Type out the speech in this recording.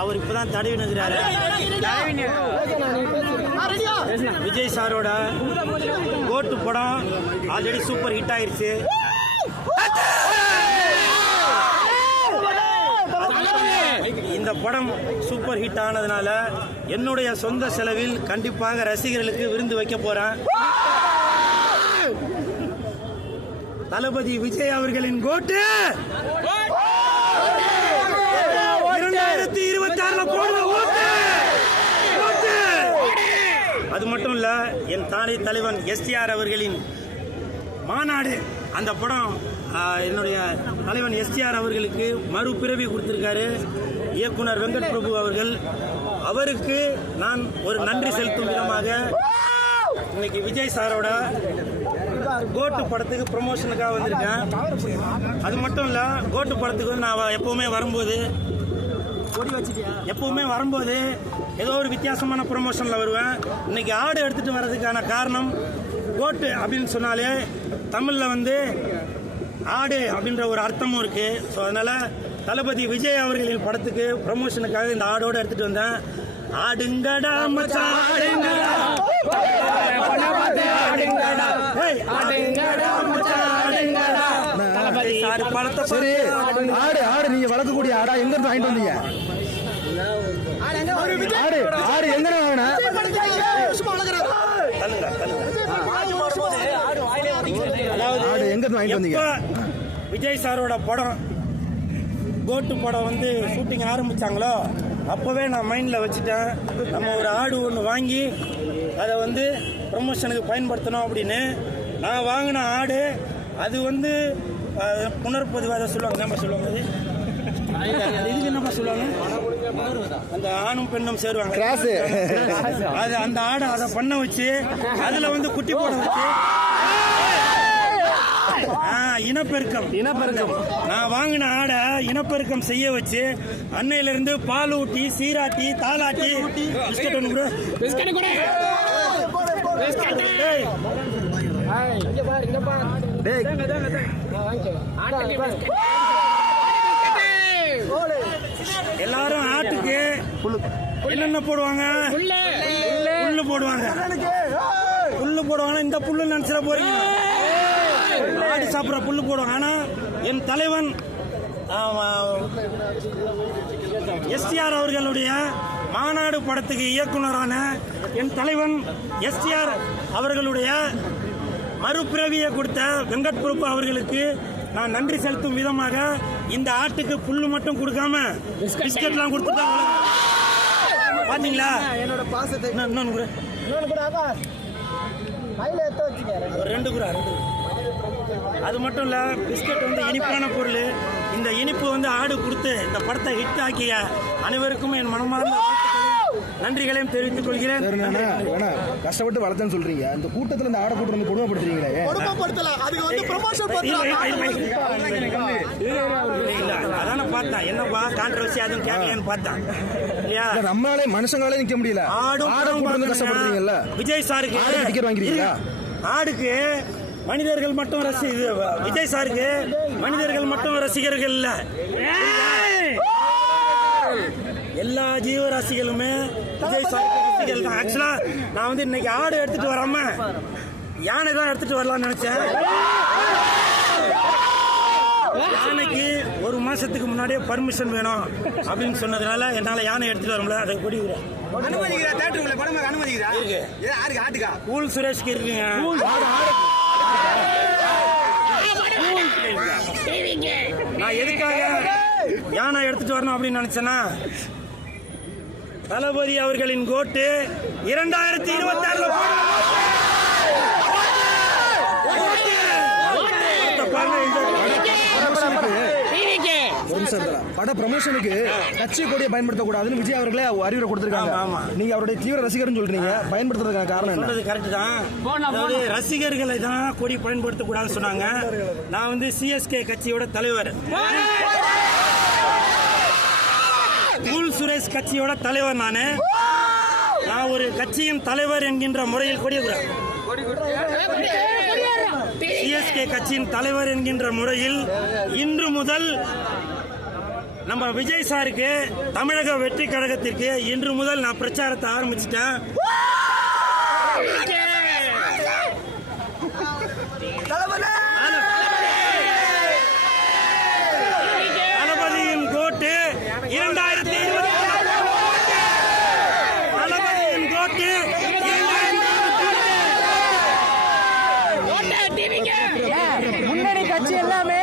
அவர் இப்பதான் தடவி நிற்கிறாரு. விஜய் சாரோட கோட்டு படம் ஆல்ரெடி சூப்பர் ஹிட் ஆயிருச்சு. இந்த படம் சூப்பர் ஹிட் ஆனதுனால என்னுடைய சொந்த செலவில் கண்டிப்பாக ரசிகர்களுக்கு விருந்து வைக்க போறேன். தளபதி விஜய் அவர்களின் கோட்டு 2026 போடுற ஓட்டு. அது மட்டும் இல்ல, என் தானே தலைவன் எஸ்டிஆர் அவர்களின் மாநாடு, அந்த படம் என்னுடைய தலைவன் எஸ்டிஆர் அவர்களுக்கு மறுபிறவி கொடுத்திருக்காரு இயக்குனர் வெங்கட் பிரபு அவர்கள். அவருக்கு நான் ஒரு நன்றி செலுத்தும் விதமாக இன்னைக்கு விஜய் சாரோட கோட்டு படத்துக்கு ப்ரமோஷனுக்காக வந்திருக்கேன். அது மட்டும் இல்ல, கோட்டு படத்துக்கு நான் எப்பவுமே வரும்போது ஏதோ ஒரு வித்தியாசமான ப்ரமோஷன்ல வருவேன். இன்னைக்கு ஆடு எடுத்துட்டு வர்றதுக்கான காரணம், கோட்டு அப்படின்னு சொன்னாலே தமிழ்ல ஆடு அப்படின்ற ஒரு அர்த்தமும் இருக்கு. ஸோ அதனால தளபதி விஜய் அவர்களின் படத்துக்கு ப்ரமோஷனுக்காக இந்த ஆடோடு எடுத்துட்டு வந்தேன். ஆடுங்கடா மச்சான் ஆடுங்கடா, சரி, ஆடு நீங்க வளர்க்கக்கூடிய ஆடா எங்க இருந்து வாங்கிட்டு வந்தீங்க? ஆடு எங்க வாங்கினா? ஆடு எங்க இருந்து வாங்கிட்டு வந்தீங்க? விஜய் சாரோட படம் கோட்டு படம் ஷூட்டிங் ஆரம்பிச்சாங்களோ அப்பவே நான் மைண்ட்ல வச்சுட்டேன், நம்ம ஒரு ஆடு ஒன்று வாங்கி அதை ப்ரமோஷனுக்கு பயன்படுத்தணும் அப்படின்னு. நான் வாங்கின ஆடு அது புனர்பதிவு அதை சொல்லுவாங்க, நம்ம சொல்லுவாங்க இதுக்கு என்னப்பா சொல்லுவாங்க, அந்த ஆணும் பெண்ணும் சேருவாங்க, அது அந்த ஆடை அதை பண்ண வச்சு அதுல குட்டி போட வச்சு இனப்பெருக்கம் நான் வாங்கின ஆடை இனப்பெருக்கம் செய்ய வச்சு அன்னையில இருந்து பால் ஊட்டி சீராட்டி தாளாட்டி எல்லாரும் ஆட்டுக்கு என்னென்ன போடுவாங்க, புல்லு போடுவாங்க. இந்த புல்லு நினைச்சிட போறீங்க, ஆடு சாப்பிட்ற புல்லு போடுவாங்க. ஆனா என் தலைவன் எஸ்டிஆர் அவர்களுடைய மாநாடு படத்துக்கு இயக்குனரான என் தலைவன் எஸ்டிஆர் அவர்களுடைய மறுபிறவியை கொடுத்த வெங்கட் பிரபு அவர்களுக்கு நான் நன்றி செலுத்தும் விதமாக இந்த ஆட்டுக்கு புல்லு மட்டும் கொடுக்காம பிஸ்கட்லாம் கொடுத்துட்டாங்க. பாத்தீங்களா என்னோட பாசத்தை? ரெண்டு குரா. அது மட்டும் இல்ல, பிஸ்கட் இனிப்பான பொருள். இந்த இனிப்பு ஆடு கொடுத்து இந்த படத்தை ஹிட் ஆக்கிய அனைவருக்கும் என் மனமார்ந்த நன்றிகளையும் தெரிவித்துக் கொள்கிறேன். கஷ்டப்பட்டு வளர்த்தேன்னு சொல்றீங்க, இந்த கூட்டத்தில் இந்த ஆடை கூட்டம் கொடுமைப்படுத்துறீங்களே? அதான பார்த்தேன், என்னப்பா கான்ட்ரவர்சி அதுவும் கேட்கலன்னு பார்த்தேன் இல்லையா? நம்மளாலே மனுஷங்களாலே நிக்க முடியல, ஆடும் கஷ்டப்படுறீங்கல்ல. விஜய் சாருக்கு டிக்கெட் வாங்கிறீங்களா? ஆடுக்கு மனிதர்கள் மட்டும் விஜய் சாருக்கு மனிதர்கள் மட்டும் ரசிகர்கள் இல்ல, எல்லா ஜீவராசிகளுமே விஜய் சாருக்கு ரசிகர்கள் தான். ஆக்சுவலா நான் இன்னைக்கு ஆடு எடுத்துட்டு வராம யானை தான் எடுத்துட்டு வரலாம்னு நினைச்சேன். யானைக்கு ஒரு மாசத்துக்கு முன்னாடியே பர்மிஷன் வேணும் அப்படின்னு சொன்னதுனால என்னால யானை எடுத்துட்டு வர முடியல. அதை குடிக்கிறேன். கூல் சுரேஷ்க்கு இருக்குங்க. நான் எதுக்காக யானை எடுத்துட்டு வரணும் அப்படின்னு நினைச்சேன்னா, தளபதி அவர்களின் கோட்டு 2026 ஒரு பட ப்ரமோஷனுக்கு கட்சி கொடியை பயன்படுத்தக்கூடாதுன்னு விஜய் அவர்களே அறிவுரை கொடுத்திருக்காங்க. நீங்க அவருடைய தீவிர ரசிகர்னு சொல்றீங்க, பயன்படுத்துறதுக்கான காரணம் என்ன? சொல்றது கரெக்ட் தான். அதாவது ரசிகர்களை தான் கொடி பயன்படுத்தக்கூடாதுன்னு சொன்னாங்க. நான் வந்து சிஎஸ்கே கட்சியோட தலைவர், கூல் சுரேஷ் கட்சியோட தலைவர். நான் ஒரு கட்சியின் தலைவர் என்கின்ற முறையில் கொடி சிஎஸ்கே கட்சியின் தலைவர் என்கின்ற முறையில் இன்று முதல் நம்ம விஜய் சாருக்கு, தமிழக வெற்றி கழகத்திற்கு இன்று முதல் நான் பிரச்சாரத்தை ஆரம்பிச்சிட்டேன். தளபதியின் கோட்டு 2020, தளபதியின் கோட்டு 2020. முன்னணி கட்சி எல்லாமே